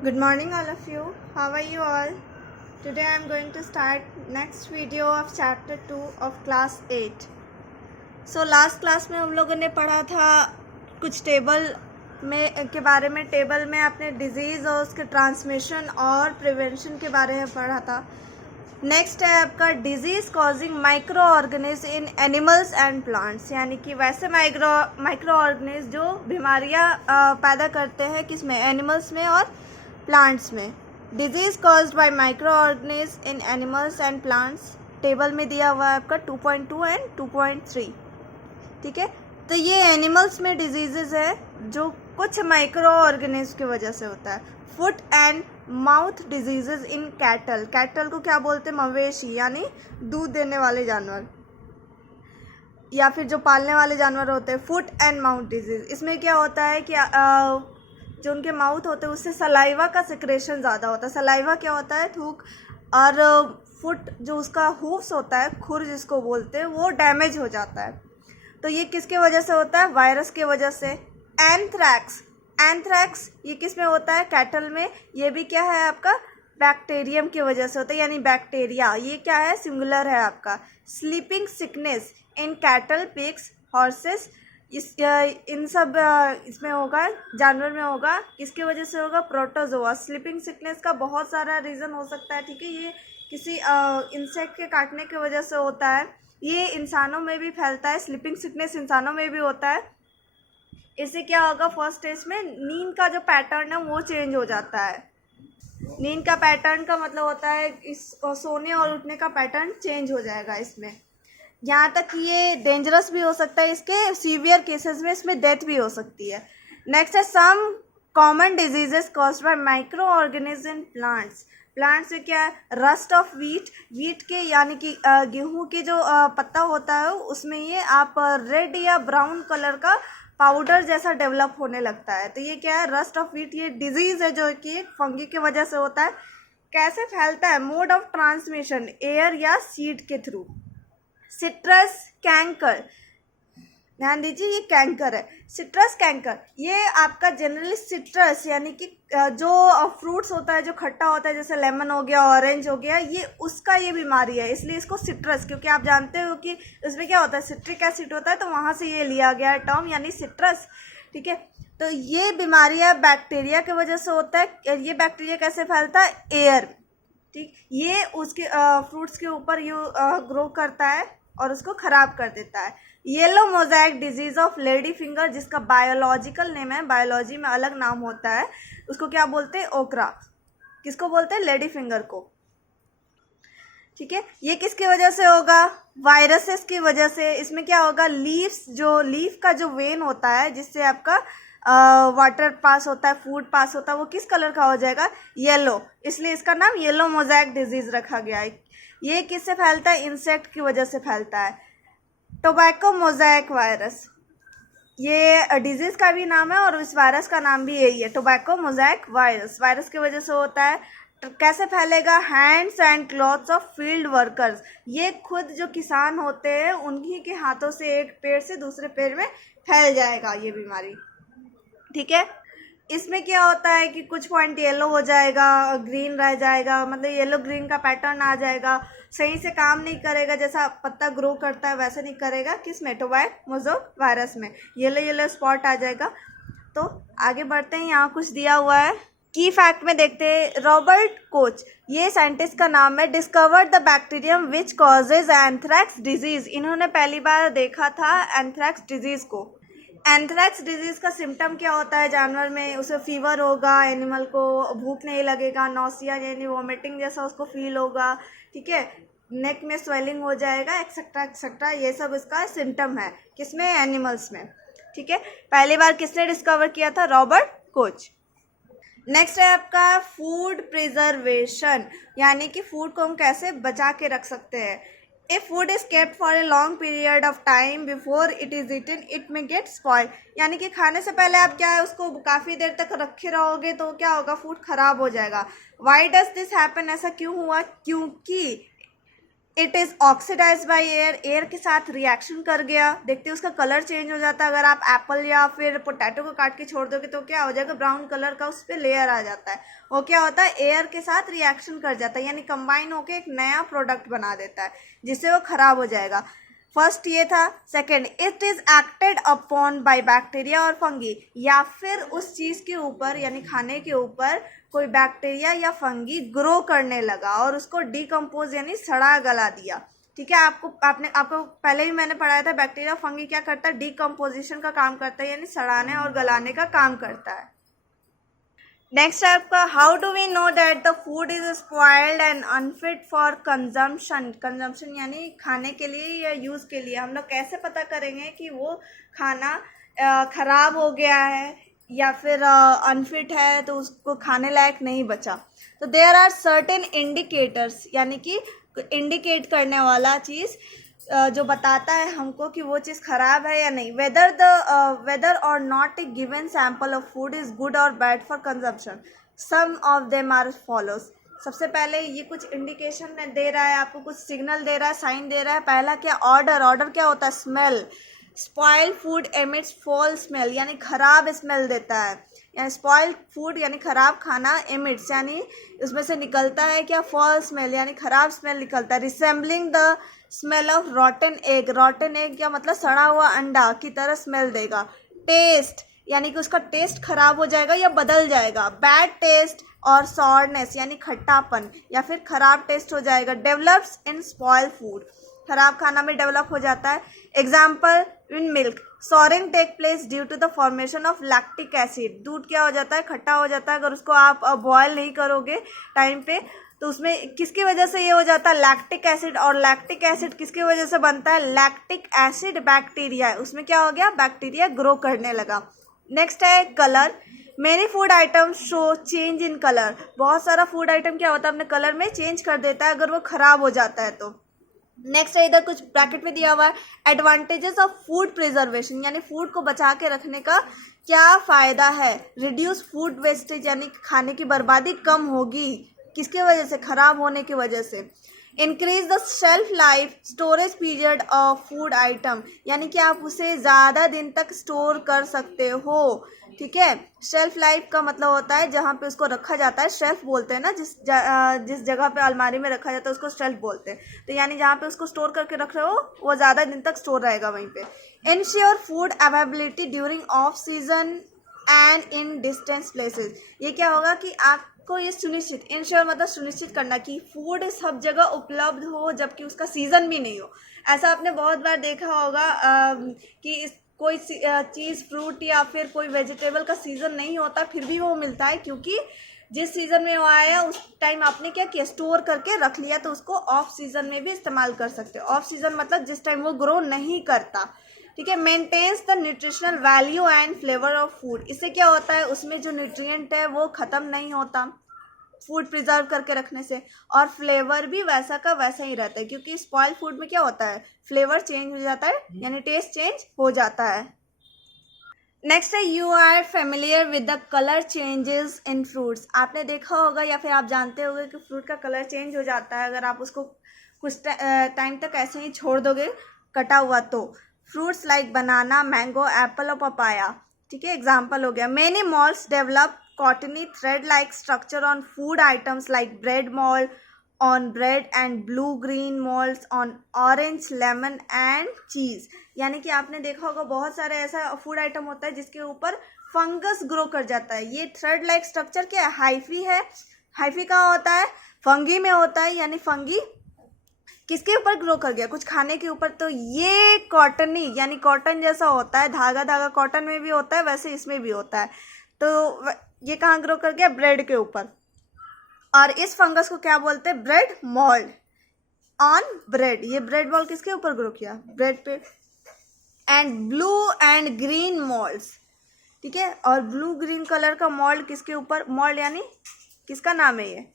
Good morning all of you. How are you all? Today I am going to start next video of chapter 2 of class 8. So last class में हम लोगों ने पढ़ा था कुछ table में के बारे में। टेबल में आपने डिजीज़ और उसके ट्रांसमिशन और प्रिवेंशन के बारे में पढ़ा था। नेक्स्ट है आपका disease causing micro organism in animals and plants, यानी कि वैसे माइक्रो ऑर्गेनिज्म जो बीमारियां पैदा करते हैं किसमें, एनिमल्स में और प्लांट्स में। Disease caused by micro organism in animals and plants table में दिया हुआ है आपका 2.2 एंड 2.3। ठीक है, तो ये एनिमल्स में डिजीजेज है जो कुछ माइक्रो ऑर्गेनिज्म की वजह से होता है। Foot and mouth diseases in cattle. Cattle को क्या बोलते हैं, मवेशी, यानी दूध देने वाले जानवर या फिर जो पालने वाले जानवर होते हैं। फुट एंड माउथ डिजीज, इसमें क्या होता है कि जो उनके माउथ होते हैं उससे सलाइवा का सिक्रेशन ज़्यादा होता है। सलाइवा क्या होता है, थूक। और फुट जो उसका हूफ्स होता है, खुर जिसको बोलते हैं, वो डैमेज हो जाता है। तो ये किसके वजह से होता है, वायरस के वजह से। एंथ्रैक्स, एंथ्रैक्स ये किस में होता है, कैटल में। ये भी क्या है आपका, बैक्टीरियम की वजह से होता है, यानी बैक्टीरिया। ये क्या है, सिंगुलर है आपका। Sleeping sickness in cattle, pigs, horses, इन सब इसमें होगा, जानवर में होगा। किसकी वजह से होगा, प्रोटोजोआ। स्लीपिंग सिकनेस का बहुत सारा रीज़न हो सकता है। ठीक है, ये किसी इंसेक्ट के काटने की वजह से होता है। ये इंसानों में भी फैलता है, स्लीपिंग सिकनेस इंसानों में भी होता है। इससे क्या होगा, फर्स्ट स्टेज में नींद का जो पैटर्न है वो चेंज हो जाता है। नींद का पैटर्न का मतलब होता है इस सोने और उठने का पैटर्न चेंज हो जाएगा इसमें। यहाँ तक कि ये डेंजरस भी हो सकता है, इसके सीवियर केसेस में इसमें डेथ भी हो सकती है। नेक्स्ट है some common diseases caused by micro organism in plants. Plants में क्या है, रस्ट ऑफ वीट, वीट के यानी कि गेहूं के जो पत्ता होता है उसमें ये आप रेड या ब्राउन कलर का पाउडर जैसा डेवलप होने लगता है। तो ये क्या है, रस्ट ऑफ वीट, ये डिजीज है जो कि फंगी की वजह से होता है। कैसे फैलता है, मोड ऑफ ट्रांसमिशन एयर या सीड के थ्रू। सिट्रस कैंकर, ध्यान दीजिए ये कैंकर है, सिट्रस कैंकर। ये आपका जनरली सिट्रस यानी कि जो फ्रूट्स होता है जो खट्टा होता है, जैसे लेमन हो गया, ऑरेंज हो गया, ये उसका ये बीमारी है, इसलिए इसको सिट्रस, क्योंकि आप जानते हो कि उसमें क्या होता है, सिट्रिक एसिड होता है, तो वहाँ से ये लिया गया है टर्म, यानी सिट्रस। ठीक है, तो ये बीमारियाँ बैक्टीरिया की वजह से होता है। ये बैक्टीरिया कैसे फैलता है, एयर। ठीक, ये उसके फ्रूट्स के ऊपर ये ग्रो करता है और उसको ख़राब कर देता है। Yellow mosaic disease of lady finger, जिसका बायोलॉजिकल नेम है, बायोलॉजी में अलग नाम होता है, उसको क्या बोलते हैं, ओकरा। किसको बोलते हैं, लेडी फिंगर को। ठीक है, ये किसकी वजह से होगा, वायरसेस की वजह से। इसमें क्या होगा, लीव्स, जो लीफ का जो वेन होता है जिससे आपका वाटर पास होता है, फूड पास होता है, वो किस कलर का हो जाएगा, येलो। इसलिए इसका नाम येलो मोज़ेक डिजीज़ रखा गया है। ये किससे फैलता है, इंसेक्ट की वजह से फैलता है। टोबैको मोज़ेक वायरस, ये डिजीज़ का भी नाम है और इस वायरस का नाम भी यही है, टोबैको मोज़ेक वायरस। वायरस की वजह से होता है। कैसे फैलेगा, hands and clothes of field workers. ये खुद जो किसान होते हैं उन्हीं के हाथों से एक पेड़ से दूसरे पेड़ में फैल जाएगा ये बीमारी। ठीक है, इसमें क्या होता है कि कुछ पॉइंट येलो हो जाएगा, ग्रीन रह जाएगा, मतलब येलो ग्रीन का पैटर्न आ जाएगा, सही से काम नहीं करेगा, जैसा पत्ता ग्रो करता है वैसे नहीं करेगा। किस में, टोबैको वायरस में येलो येलो स्पॉट आ जाएगा। तो आगे बढ़ते हैं, यहाँ कुछ दिया हुआ है, की फैक्ट में देखते हैं। रॉबर्ट कोच, ये साइंटिस्ट का नाम है, discovered the bacterium which causes anthrax disease. इन्होंने पहली बार देखा था एंथ्रैक्स डिजीज को। एंथ्रैक्स डिजीज़ का सिम्टम क्या होता है जानवर में, उसे फीवर होगा, एनिमल को भूख नहीं लगेगा, नौसिया यानी वॉमिटिंग जैसा उसको फील होगा। ठीक है, नेक में स्वेलिंग हो जाएगा, एक्सेट्रा एक्सेट्रा, ये सब इसका सिम्टम है। किसमें, एनिमल्स में। ठीक है, पहली बार किसने डिस्कवर किया था, रॉबर्ट कोच। नेक्स्ट है आपका फूड प्रिजर्वेशन, यानी कि फूड को हम कैसे बचा के रख सकते हैं। If food is kept for a long period of time before it is eaten, it may get spoiled। यानी कि खाने से पहले आप क्या है उसको काफ़ी देर तक रखे रहोगे तो क्या होगा, फूड खराब हो जाएगा। Why does this happen, ऐसा क्यों हुआ, क्योंकि it is oxidise by air, air के साथ रिएक्शन कर गया, देखते हैं उसका कलर चेंज हो जाता है। अगर आप एप्पल या फिर पोटैटो को काट के छोड़ दोगे तो क्या हो जाएगा, ब्राउन कलर का उस पर लेयर आ जाता है। वो क्या होता है, एयर के साथ रिएक्शन कर जाता है, यानी कंबाइन होकर एक नया प्रोडक्ट बना देता है जिससे वो खराब हो जाएगा। फर्स्ट ये था। Second, it is acted upon by bacteria और फंगी, या फिर उस चीज़ के ऊपर यानी खाने के ऊपर कोई बैक्टीरिया या फंगी ग्रो करने लगा और उसको डिकम्पोज यानी सड़ा गला दिया। ठीक है, आपको पहले ही मैंने पढ़ाया था, बैक्टीरिया फंगी क्या करता है, डिकम्पोजिशन का काम करता है, यानी सड़ाने और गलाने का काम करता है। नेक्स्ट है आपका, how do we know that the food is spoiled and unfit for consumption. Consumption यानी खाने के लिए या यूज़ के लिए। हम लोग कैसे पता करेंगे कि वो खाना खराब हो गया है या फिर अनफिट है, तो उसको खाने लायक नहीं बचा। तो देयर आर सर्टेन इंडिकेटर्स, यानी कि इंडिकेट करने वाला चीज़ जो बताता है हमको कि वो चीज़ ख़राब है या नहीं। Whether or not a given sample of food is good or bad for consumption, some of them are follows. सबसे पहले ये कुछ इंडिकेशन दे रहा है आपको, कुछ सिग्नल दे रहा है, साइन दे रहा है। पहला क्या, ऑर्डर क्या होता है, smell. Spoiled food emits foul smell, यानी खराब स्मेल देता है। यानी स्पॉइल्ड फूड यानी खराब खाना, एमिट्स यानी उसमें से निकलता है क्या, फॉल स्मेल यानी खराब स्मेल निकलता है। Resembling the smell of rotten egg, rotten egg क्या मतलब, सड़ा हुआ अंडा की तरह स्मेल देगा। टेस्ट यानी कि उसका टेस्ट खराब हो जाएगा या बदल जाएगा। बैड टेस्ट और सॉरनेस यानी खट्टापन या फिर खराब टेस्ट हो जाएगा। डेवलप्स इन स्पॉइल्ड फूड, खराब खाना में डेवलप हो जाता है। Example, in milk souring take place due to the formation of lactic acid. दूध क्या हो जाता है, खट्टा हो जाता है। अगर उसको आप बॉयल नहीं करोगे टाइम पे तो उसमें किसकी वजह से ये हो जाता है, लैक्टिक एसिड। और लैक्टिक एसिड किसकी वजह से बनता है, लैक्टिक एसिड बैक्टीरिया है, उसमें क्या हो गया, बैक्टीरिया ग्रो करने लगा। नेक्स्ट है colour. Many food item show change in colour, बहुत सारा फूड आइटम क्या होता है अपने कलर में चेंज कर देता है अगर वो खराब हो जाता है तो। नेक्स्ट है, इधर कुछ ब्रैकेट में दिया हुआ है, एडवांटेजेस ऑफ फूड प्रिजर्वेशन, यानी फूड को बचा के रखने का क्या फ़ायदा है। रिड्यूस फूड वेस्टेज, यानी खाने की बर्बादी कम होगी, किसकी वजह से, खराब होने की वजह से। Increase the shelf life storage period of food item, यानी कि आप उसे ज़्यादा दिन तक स्टोर कर सकते हो। ठीक है, शेल्फ लाइफ का मतलब होता है जहाँ पे उसको रखा जाता है, शेल्फ बोलते हैं ना, जिस जगह पे अलमारी में रखा जाता है उसको शेल्फ बोलते हैं। तो यानी जहाँ पे उसको स्टोर करके रख रहे हो वो ज़्यादा दिन तक स्टोर रहेगा वहीं पे। Ensure food availability during off season and in distance places, ये क्या होगा कि आपको ये सुनिश्चित, इंश्योर मतलब सुनिश्चित करना कि फूड सब जगह उपलब्ध हो जबकि उसका सीज़न भी नहीं हो। ऐसा आपने बहुत बार देखा होगा कि कोई चीज़, फ्रूट या फिर कोई वेजिटेबल का सीज़न नहीं होता फिर भी वो मिलता है, क्योंकि जिस सीज़न में वो आया उस टाइम आपने क्या किया, स्टोर करके रख लिया, तो उसको ऑफ सीज़न में भी इस्तेमाल कर सकते हो। ऑफ सीज़न मतलब जिस टाइम वो ग्रो नहीं करता। ठीक है, maintains the nutritional value and flavour of food, इससे क्या होता है उसमें जो न्यूट्रिएंट है वो ख़त्म नहीं होता फूड प्रिजर्व करके रखने से, और फ्लेवर भी वैसा का वैसा ही रहता है, क्योंकि स्पॉइल फूड में क्या होता है, फ्लेवर चेंज हो जाता है, यानी टेस्ट चेंज हो जाता है। नेक्स्ट है, you are familiar with the colour changes in fruits, आपने देखा होगा या फिर आप जानते होंगे कि फ्रूट का कलर चेंज हो जाता है अगर आप उसको कुछ टाइम तक ऐसे ही छोड़ दोगे कटा हुआ तो। फ्रूट्स लाइक बनाना, मैंगो, एप्पल और पपाया। ठीक है, एग्जाम्पल हो गया। Many malls develop cottony thread-like structure on food items like bread mold on bread and blue-green molds on orange, lemon and cheese। यानी कि आपने देखा होगा बहुत सारे ऐसा फूड आइटम होता है जिसके ऊपर फंगस ग्रो कर जाता है। ये थ्रेड लाइक स्ट्रक्चर क्या है, हाइफी है। हाइफी कहाँ होता है, फंगी में होता है, यानी फंगी किसके ऊपर ग्रो कर गया, कुछ खाने के ऊपर। तो ये कॉटनी यानी कॉटन जैसा होता है, धागा धागा कॉटन में भी होता है वैसे इसमें भी होता है। तो ये कहाँ ग्रो कर गया, ब्रेड के ऊपर। और इस फंगस को क्या बोलते हैं, ब्रेड मोल्ड ऑन ब्रेड। ये ब्रेड मोल्ड किसके ऊपर ग्रो किया, ब्रेड पे। And blue and green moulds, ठीक है, और ब्लू ग्रीन कलर का मोल्ड किसके ऊपर, मोल्ड यानी किसका नाम है, ये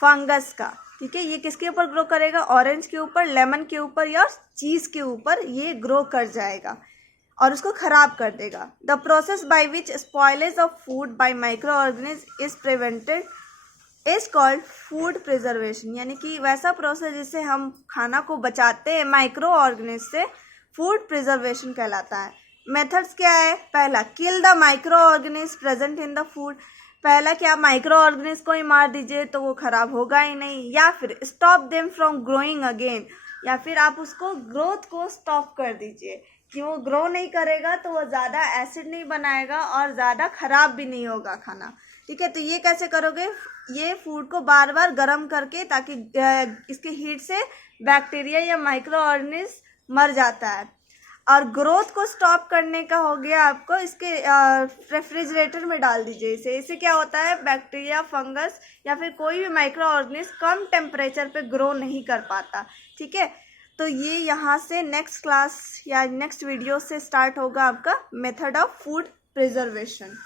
फंगस का। ठीक है, ये किसके ऊपर ग्रो करेगा, ऑरेंज के ऊपर, लेमन के ऊपर या चीज़ के ऊपर ये ग्रो कर जाएगा और उसको खराब कर देगा। The process by which spoilage of food by micro organism is prevented is called food preservation, यानी कि वैसा प्रोसेस जिससे हम खाना को बचाते हैं माइक्रो ऑर्गेनिज्म से, फूड प्रिजर्वेशन कहलाता है। मेथड्स क्या है? पहला, kill the micro organism present in the food. पहला क्या, माइक्रो ऑर्गेनिज्म को ही मार दीजिए तो वो खराब होगा ही नहीं। या फिर stop them from growing again, या फिर आप उसको ग्रोथ को स्टॉप कर दीजिए कि वो ग्रो नहीं करेगा तो वो ज़्यादा एसिड नहीं बनाएगा और ज़्यादा खराब भी नहीं होगा खाना। ठीक है, तो ये कैसे करोगे? ये फूड को बार बार गर्म करके, ताकि इसके हीट से बैक्टीरिया या माइक्रो ऑर्गेनिज्म मर जाता है। और ग्रोथ को स्टॉप करने का हो गया आपको, इसके रेफ्रिजरेटर में डाल दीजिए इसे। इससे क्या होता है, बैक्टीरिया, फंगस या फिर कोई भी माइक्रो ऑर्गेनिज्म कम टेम्परेचर पे ग्रो नहीं कर पाता। ठीक है, तो ये यहाँ से नेक्स्ट क्लास या नेक्स्ट वीडियो से स्टार्ट होगा आपका मेथड ऑफ फूड प्रिजर्वेशन।